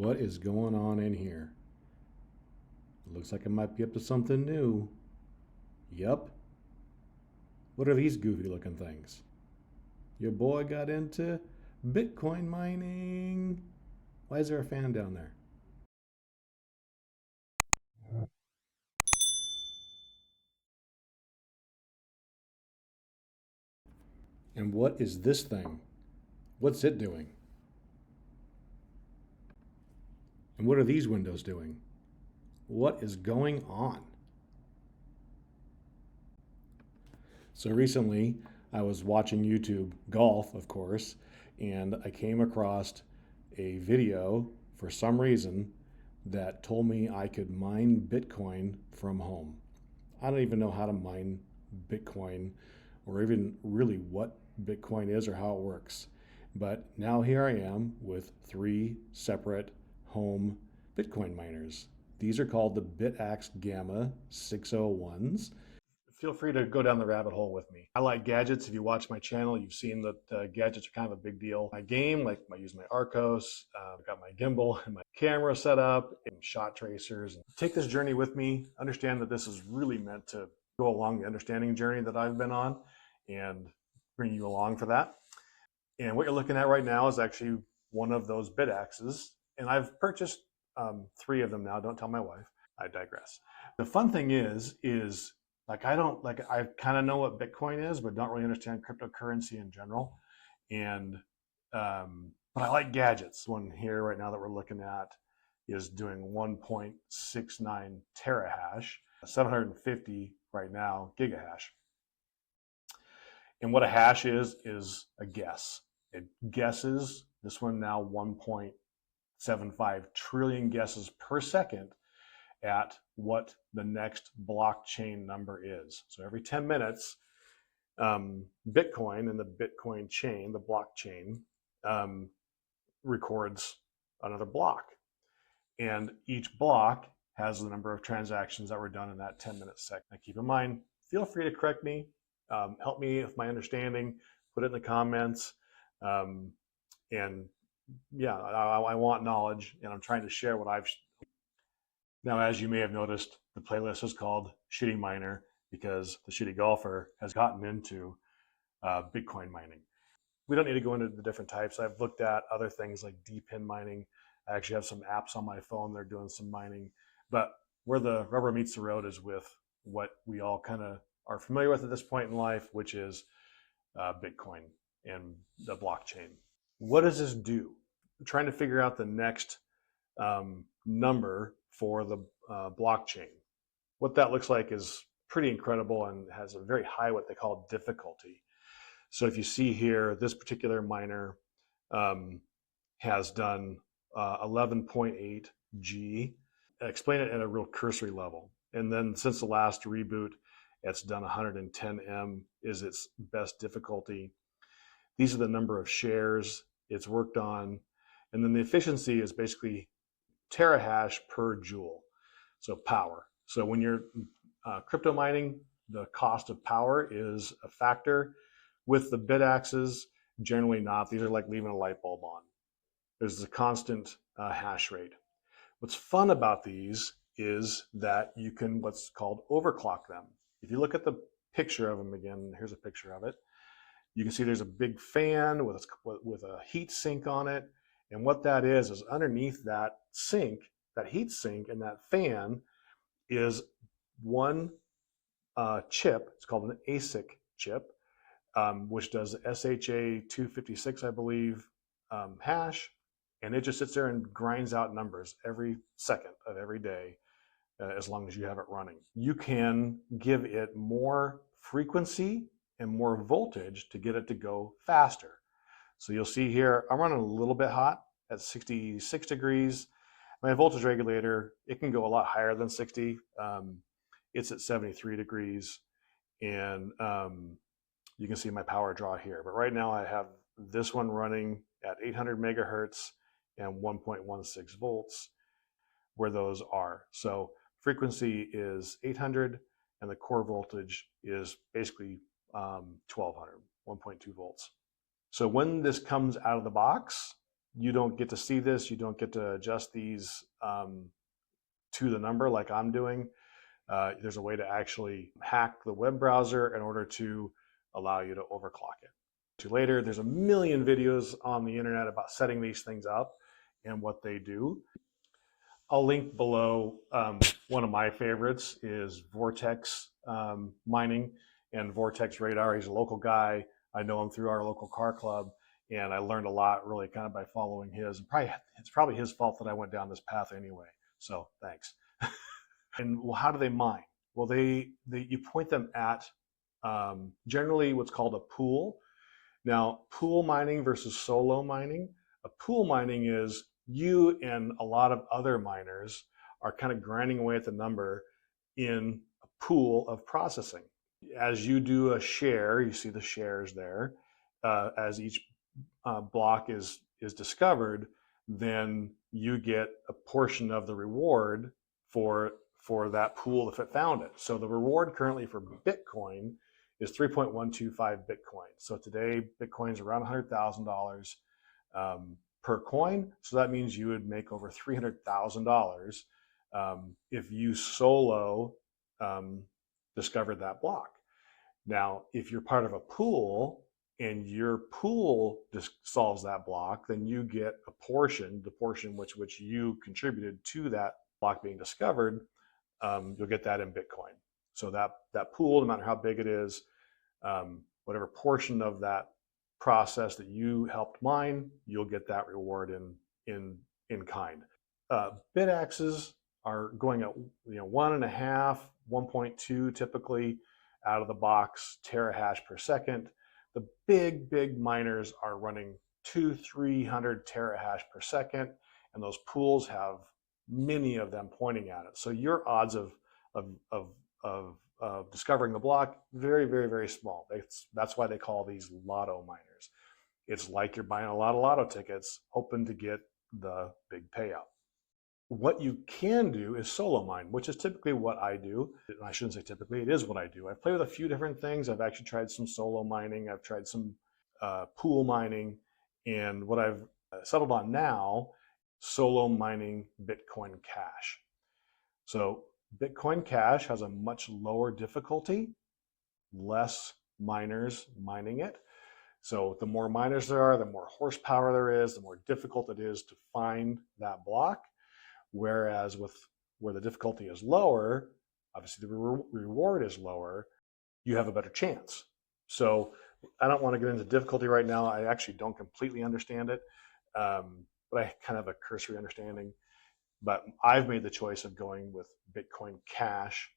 What is going on in here? It looks like I might be up to something new. Yup. What are these goofy looking things? Your boy got into Bitcoin mining. Why is there a fan down there? And what is this thing? What's it doing? And what are these windows doing? What is going on? So recently, I was watching YouTube, golf, of course, and I came across a video for some reason that told me I could mine Bitcoin from home. I don't even know how to mine Bitcoin or even really what Bitcoin is or how it works. But now here I am with three separate home Bitcoin miners. These are called the Bitaxe Gamma 601s. Feel free to go down the rabbit hole with me. I like gadgets. If you watch my channel, you've seen that gadgets are kind of a big deal. My game, like I use my Arcos, I've got my gimbal and my camera set up and shot tracers. Take this journey with me. Understand that this is really meant to go along the understanding journey that I've been on and bring you along for that. And what you're looking at right now is actually one of those Bitaxes. And I've purchased three of them now. Don't tell my wife. I digress. The fun thing is I kind of know what Bitcoin is, but don't really understand cryptocurrency in general. And but I like gadgets. One here right now that we're looking at is doing 1.69 terahash, 750 right now gigahash. And what a hash is a guess. It guesses. This one now 1.75 trillion guesses per second at what the next blockchain number is. So every 10 minutes, Bitcoin and the Bitcoin chain, the blockchain, records another block. And each block has the number of transactions that were done in that 10-minute second. Now keep in mind, feel free to correct me, help me with my understanding, put it in the comments. And yeah, I want knowledge, and I'm trying to share what I've. Now, as you may have noticed, the playlist is called Shitty Miner because the shitty golfer has gotten into Bitcoin mining. We don't need to go into the different types. I've looked at other things like D-pin mining. I actually have some apps on my phone. They're doing some mining. But where the rubber meets the road is with what we all kind of are familiar with at this point in life, which is Bitcoin and the blockchain. What does this do? I'm trying to figure out the next number for the blockchain. What that looks like is pretty incredible and has a very high what they call difficulty. So if you see here, this particular miner has done 11.8 G. Explain it at a real cursory level. And then since the last reboot, it's done 110 M is its best difficulty. These are the number of shares it's worked on. And then the efficiency is basically terahash per joule, so power. So when you're crypto mining, the cost of power is a factor. With the Bitaxes, generally not. These are like leaving a light bulb on. There's a constant hash rate. What's fun about these is that you can what's called overclock them. If you look at the picture of them again, here's a picture of it. You can see there's a big fan with a heat sink on it. And what that is underneath that sink, that heat sink and that fan is one chip. It's called an ASIC chip, which does SHA 256, I believe, hash. And it just sits there and grinds out numbers every second of every day, as long as you have it running. You can give it more frequency and more voltage to get it to go faster. So you'll see here, I'm running a little bit hot at 66 degrees. My voltage regulator, it can go a lot higher than 60. It's at 73 degrees. And you can see my power draw here. But right now I have this one running at 800 megahertz and 1.16 volts where those are. So frequency is 800 and the core voltage is basically 1200, 1.2 volts. So when this comes out of the box, you don't get to see this. You don't get to adjust these to the number like I'm doing. There's a way to actually hack the web browser in order to allow you to overclock it. Later, there's a million videos on the internet about setting these things up and what they do. I'll link below. One of my favorites is Vortex Mining and Vortex Radar. He's a local guy. I know him through our local car club, and I learned a lot really kind of by following his. It's probably his fault that I went down this path anyway. So thanks. And well, how do they mine? Well, you point them at generally what's called a pool. Now, pool mining versus solo mining. A pool mining is you and a lot of other miners are kind of grinding away at the number in a pool of processing. As you do a share, you see the shares there. As each block is discovered, then you get a portion of the reward for that pool if it found it. So the reward currently for Bitcoin is 3.125 Bitcoin. So today, Bitcoin's around $100,000 per coin. So that means you would make over $300,000 if you solo discovered that block. Now, if you're part of a pool and your pool just solves that block, then you get a portion, the portion which you contributed to that block being discovered, you'll get that in Bitcoin. So that pool, no matter how big it is, whatever portion of that process that you helped mine, you'll get that reward in kind. Bitaxes are going at 1.5, 1.2 typically out of the box terahash per second. The big miners are running 200-300 terahash per second, and those pools have many of them pointing at it. So your odds of discovering the block very small. That's why they call these lotto miners. It's like you're buying a lot of lotto tickets, hoping to get the big payout. What you can do is solo mine, which is typically what I do. And I shouldn't say typically, it is what I do. I play with a few different things. I've actually tried some solo mining. I've tried some pool mining. And what I've settled on now, solo mining Bitcoin Cash. So Bitcoin Cash has a much lower difficulty, less miners mining it. So the more miners there are, the more horsepower there is, the more difficult it is to find that block. Whereas where the difficulty is lower, obviously the reward is lower, you have a better chance. So I don't want to get into difficulty right now. I actually don't completely understand it, but I kind of have a cursory understanding. But I've made the choice of going with Bitcoin Cash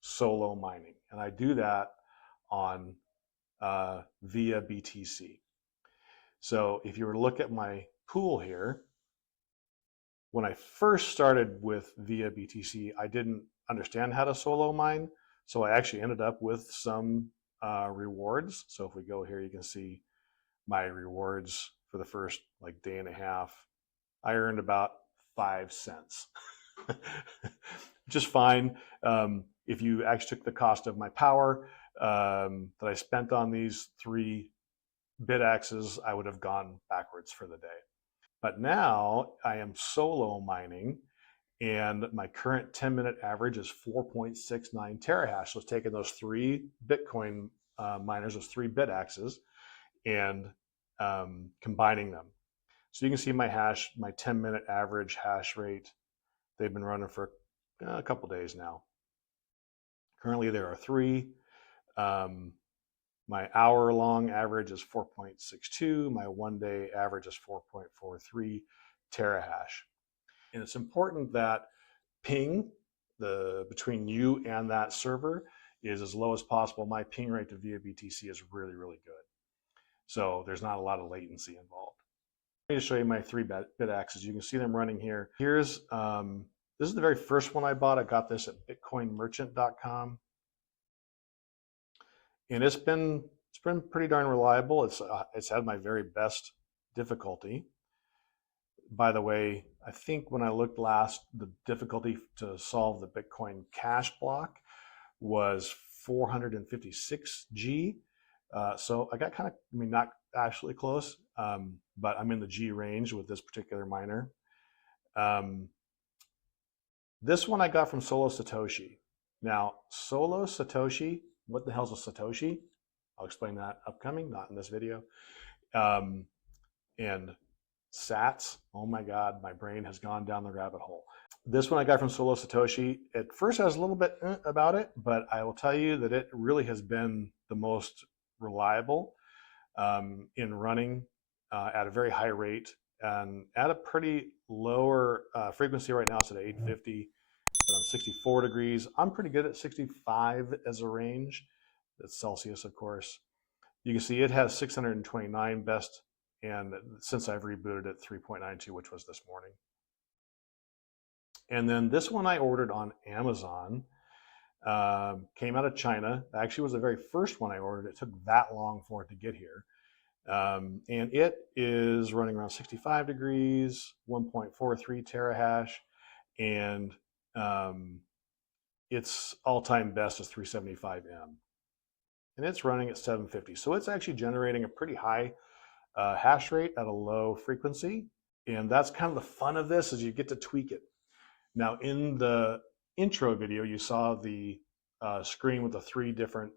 solo mining. And I do that on via BTC. So if you were to look at my pool here, when I first started with via BTC, I didn't understand how to solo mine. So I actually ended up with some rewards. So if we go here, you can see my rewards for the first day and a half. I earned about 5 cents, which is fine. If you actually took the cost of my power that I spent on these 3 Bitaxes, I would have gone backwards for the day. But now I am solo mining, and my current 10-minute average is 4.69 terahash. So it's taking those 3 Bitcoin miners, those 3 Bitaxes, and combining them. So you can see my 10-minute average hash rate. They've been running for a couple days now. Currently there are 3. My hour-long average is 4.62. My one-day average is 4.43 terahash. And it's important that ping between you and that server is as low as possible. My ping rate to via BTC is really good. So there's not a lot of latency involved. Let me just show you my 3 Bitaxes. You can see them running here. Here's this is the very first one I bought. I got this at bitcoinmerchant.com. And it's been pretty darn reliable. It's had my very best difficulty. By the way, I think when I looked last, the difficulty to solve the Bitcoin Cash block was 456G. So I got not actually close, but I'm in the G range with this particular miner. Um, this one I got from Solo Satoshi. Now, Solo Satoshi, what the hell's a Satoshi? I'll explain that upcoming, not in this video. Um, and Sats, oh my God, my brain has gone down the rabbit hole. This one I got from Solo Satoshi. At first, I was a little bit about it, but I will tell you that it really has been the most reliable in running at a very high rate and at a pretty lower frequency right now. It's at 850, but I'm 64 degrees. I'm pretty good at 65 as a range. That's Celsius, of course. You can see it has 629 best, and since I've rebooted it, 3.92, which was this morning. And then this one I ordered on Amazon, came out of China. Actually was the very first one I ordered. It took that long for it to get here. And it is running around 65 degrees, 1.43 terahash, and its all-time best is 375M. And it's running at 750. So it's actually generating a pretty high hash rate at a low frequency. And that's kind of the fun of this, is you get to tweak it. Now, in the intro video, you saw the screen with the 3 different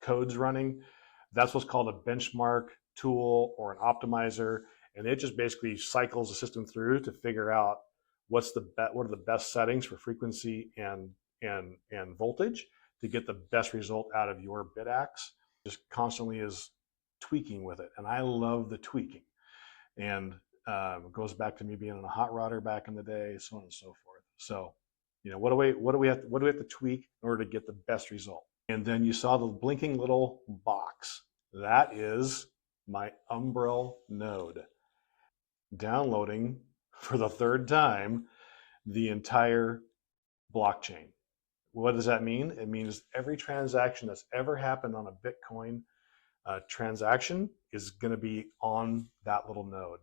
codes running. That's what's called a benchmark tool or an optimizer, and it just basically cycles the system through to figure out what are the best settings for frequency and voltage to get the best result out of your Bitaxe. Just constantly is tweaking with it, and I love the tweaking. And it goes back to me being in a hot rodder back in the day, so on and so forth. So, you know, what do we have to tweak in order to get the best result? And then you saw the blinking little box. That is my Umbrel node. Downloading for the 3rd time the entire blockchain. What does that mean? It means every transaction that's ever happened on a Bitcoin transaction is going to be on that little node.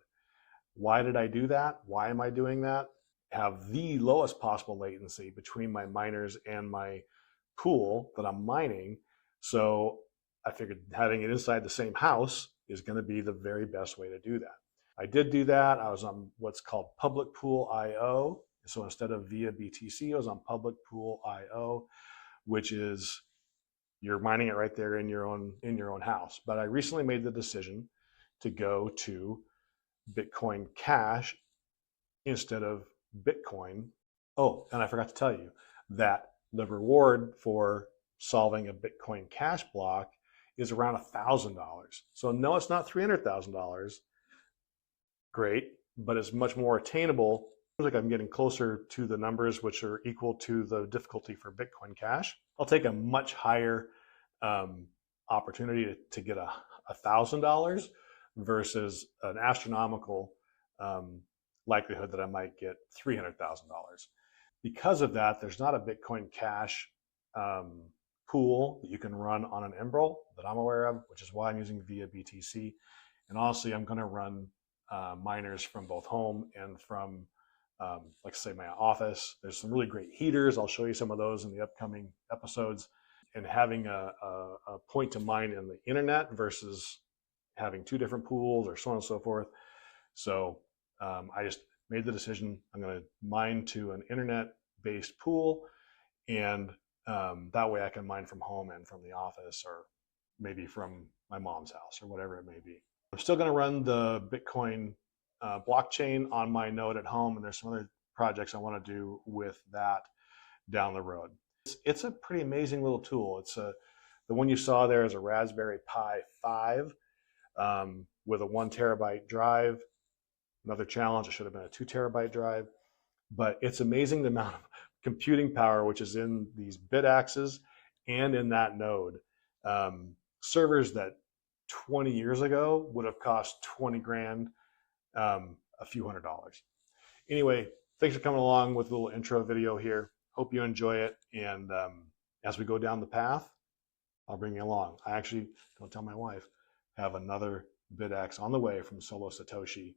Why did I do that? Why am I doing that? Have the lowest possible latency between my miners and my pool that I'm mining. So I figured having it inside the same house is going to be the very best way to do that. I did do that. I was on what's called public pool IO. So instead of via BTC, I was on public pool IO, which is you're mining it right there in your own house. But I recently made the decision to go to Bitcoin Cash instead of Bitcoin. Oh, and I forgot to tell you that the reward for solving a Bitcoin Cash block is around $1,000. So no, it's not $300,000. Great, but it's much more attainable. It looks like I'm getting closer to the numbers which are equal to the difficulty for Bitcoin Cash. I'll take a much higher opportunity to get $1,000 versus an astronomical likelihood that I might get $300,000. Because of that, there's not a Bitcoin Cash pool that you can run on an Umbrel that I'm aware of, which is why I'm using via BTC. And honestly, I'm going to run miners from both home and from, like I say, my office. There's some really great heaters. I'll show you some of those in the upcoming episodes. And having a point to mine in the internet versus having 2 different pools or so on and so forth. So I just made the decision. I'm going to mine to an internet-based pool, and that way I can mine from home and from the office, or maybe from my mom's house, or whatever it may be. I'm still going to run the Bitcoin blockchain on my node at home, and there's some other projects I want to do with that down the road. It's a pretty amazing little tool. The one you saw there is a Raspberry Pi 5 with a 1 terabyte drive. Another challenge, it should have been a 2 terabyte drive, but it's amazing the amount of computing power which is in these Bitaxes and in that node. Servers that 20 years ago would have cost 20 grand, a few $100. Anyway, thanks for coming along with a little intro video here. Hope you enjoy it. And as we go down the path, I'll bring you along. I actually, don't tell my wife, have another Bitaxe on the way from Solo Satoshi.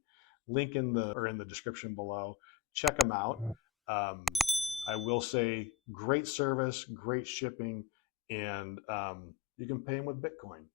Link in the description below. Check them out. I will say great service, great shipping, and you can pay them with Bitcoin.